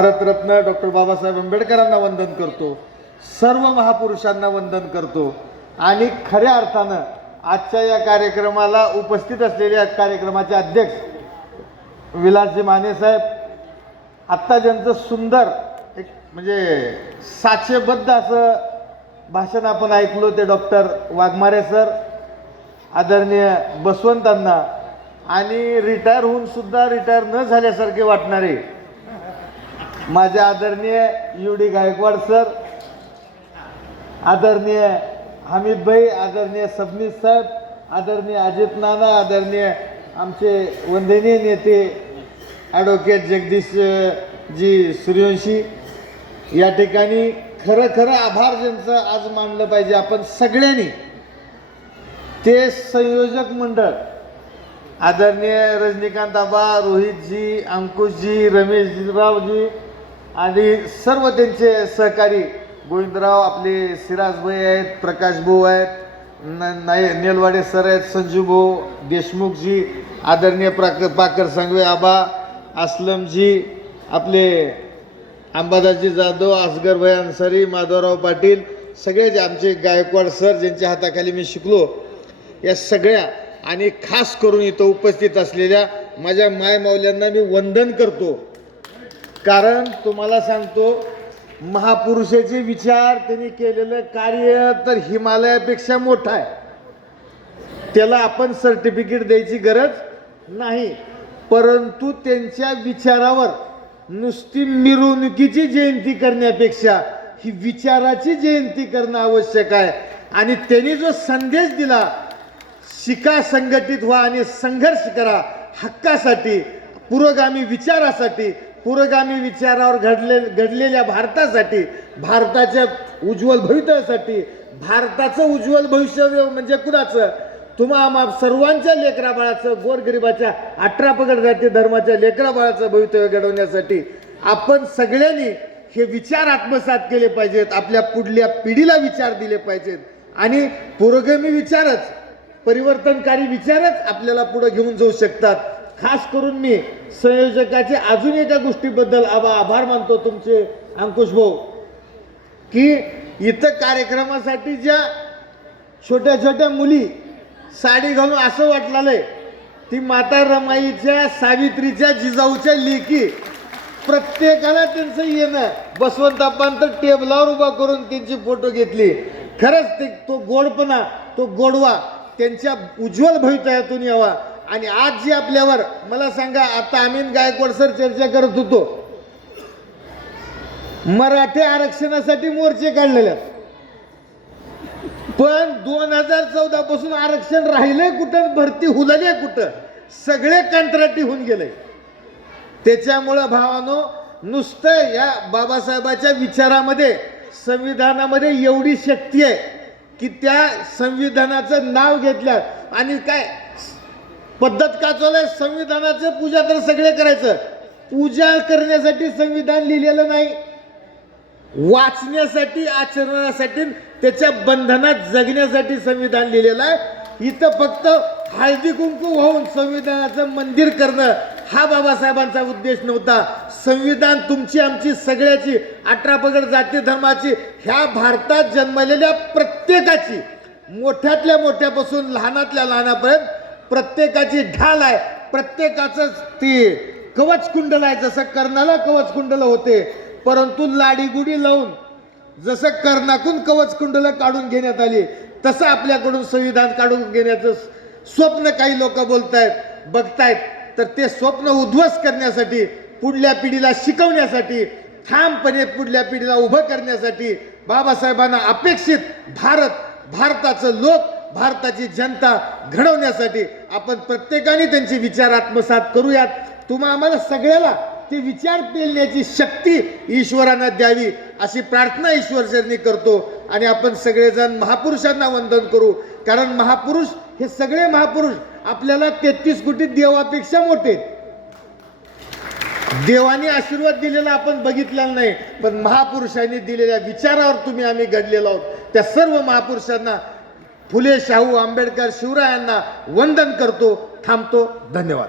Bharat Ratna doctor Babasaheb आंबेडकरांना वंदन करतो, सर्व महापुरुषांना वंदन करतो आणि खऱ्या अर्थानं आजच्या या कार्यक्रमाला उपस्थित असलेल्या कार्यक्रमाचे अध्यक्ष विलासजी माने साहेब, आत्ता ज्यांचं सुंदर एक म्हणजे साचेबद्ध असं भाषण आपण ऐकलो ते डॉक्टर वाघमारे सर, आदरणीय बसवंतांना आणि रिटायर होऊन सुद्धा रिटायर न झाल्यासारखे वाटणारे माझे आदरणीय UD गायकवाड सर, आदरणीय हमीद भाई, आदरणीय सबनीस साहेब, आदरणीय अजित नाना, आदरणीय आमचे वंदनीय नेते ॲडव्होकेट जगदीश जी सूर्यवंशी, या ठिकाणी खरं आभार ज्यांचं आज मानलं पाहिजे आपण सगळ्यांनी, ते संयोजक मंडळ आदरणीय रजनीकांत आबा, रोहितजी, अंकुशजी, रमेशरावजी आणि सर्व त्यांचे सहकारी, गोविंदराव, आपले सिराजभाई आहेत, प्रकाश भाऊ आहेत, नेलवाडे सर आहेत, संजू भाऊ, देशमुखजी, आदरणीय पाकर सांगवे आबा, असलमजी, आपले अंबादासजी जाधव, असगर भाई अन्सारी, माधवराव पाटील, सगळेच आमचे गायकवाड सर ज्यांच्या हाताखाली मी शिकलो, या सगळ्या आणि खास करून इथं उपस्थित असलेल्या माझ्या मायमाऊल्यांना मी वंदन करतो. कारण तुम्हाला सांगतो, महापुरुषाचे विचार, त्यांनी केलेलं कार्य तर हिमालयापेक्षा मोठं आहे. त्याला आपण सर्टिफिकेट द्यायची गरज नाही, परंतु त्यांच्या विचारावर नुसती मिरवणुकीची जयंती करण्यापेक्षा ही विचाराची जयंती करणं आवश्यक आहे. आणि त्यांनी जो संदेश दिला, शिका, संघटित व्हा आणि संघर्ष करा हक्कासाठी, पुरोगामी विचारासाठी, पुरोगामी विचारावर घडलेल्या भारतासाठी, भारताच्या उज्ज्वल भवितव्यासाठी. भारताचं उज्ज्वल भविष्य म्हणजे कुणाचं? तुम्हा सर्वांच्या लेकराबाळाचं, गोरगरिबाच्या 18 पगड जाती धर्माच्या लेकराबाळाचं भवितव्य घडवण्यासाठी आपण सगळ्यांनी हे विचार आत्मसात केले पाहिजेत. आपल्या पुढल्या पिढीला विचार दिले पाहिजेत आणि पुरोगामी विचारच, परिवर्तनकारी विचारच आपल्याला पुढे घेऊन जाऊ शकतात. खास करून मी संयोजकाचे अजून एका गोष्टीबद्दल आभार मानतो तुमचे अंकुश भाऊ, की इथं कार्यक्रमासाठी ज्या छोट्या छोट्या मुली साडी घालून असं वाटलं ती माता रमाईच्या, सावित्रीच्या, जिजाऊच्या लेकी, प्रत्येकाला त्यांचं येणं, बसवंतापांत टेबलावर उभा करून त्यांची फोटो घेतली. खरंच ते तो गोडपणा, तो गोडवा त्यांच्या उज्ज्वल भवितव्यातून यावा. आणि आज जी आपल्यावर, मला सांगा, आता आम्ही गायकवाड सर चर्चा करत होतो, मराठी आरक्षणासाठी मोर्चे काढलेले, पण 2014 पासून आरक्षण राहिलंय कुठं, भरती हुलले कुठं, सगळे कंत्राटी होऊन गेले. त्याच्यामुळं भावानो, नुसतं या बाबासाहेबाच्या विचारामध्ये, संविधानामध्ये एवढी शक्ती आहे की त्या संविधानाचं नाव घेतलं आणि काय पद्धत का चालू, संविधानाचं पूजा तर सगळे करायचं, पूजा करण्यासाठी संविधान लिहिलेलं नाही, वाचण्यासाठी, आचरणासाठी, त्याच्या बंधनात जगण्यासाठी संविधान लिहिलेलं आहे. इथं फक्त हळदी कुंकू वाहून संविधानाचं मंदिर करणं हा बाबासाहेबांचा उद्देश नव्हता. संविधान तुमची, आमची, सगळ्याची, 18 पगड जाती धर्माची, ह्या भारतात जन्मलेल्या प्रत्येकाची, मोठ्यातल्या मोठ्यापासून लहानातल्या लहानापर्यंत प्रत्येकाची ढाल आहे, प्रत्येकाचं ती कवच कुंडल आहे. जसं कर्णाला कवच कुंडल होते, परंतु लाडीगुडी लावून जसं कर्णाकून कवच कुंडल काढून घेण्यात आली, तसं आपल्याकडून संविधान काढून घेण्याचं स्वप्न काही लोक बोलतायत, बघतायत. तर ते स्वप्न उद्ध्वस्त करण्यासाठी, पुढल्या पिढीला शिकवण्यासाठी, ठामपणे पुढल्या पिढीला उभं करण्यासाठी, बाबासाहेबांना अपेक्षित भारत, भारताचं लोक, भारताची जनता घडवण्यासाठी आपण प्रत्येकाने त्यांचे विचार आत्मसात करूयात. तुम्हा आम्हाला सगळ्याला ते विचार पेलण्याची शक्ती ईश्वरांना द्यावी अशी प्रार्थना ईश्वरचरणी करतो. आणि आपण सगळेजण महापुरुषांना वंदन करू, कारण महापुरुष हे सगळे महापुरुष आपल्याला 33 कोटी देवापेक्षा मोठे. देवाने आशीर्वाद दिलेला आपण बघितलेला नाही, पण महापुरुषांनी दिलेल्या विचारावर आम्ही घडलेलो आहोत. त्या सर्व महापुरुषांना, फुले, शाहू, आंबेडकर, शिवरायांना वंदन करतो. थांबतो. धन्यवाद.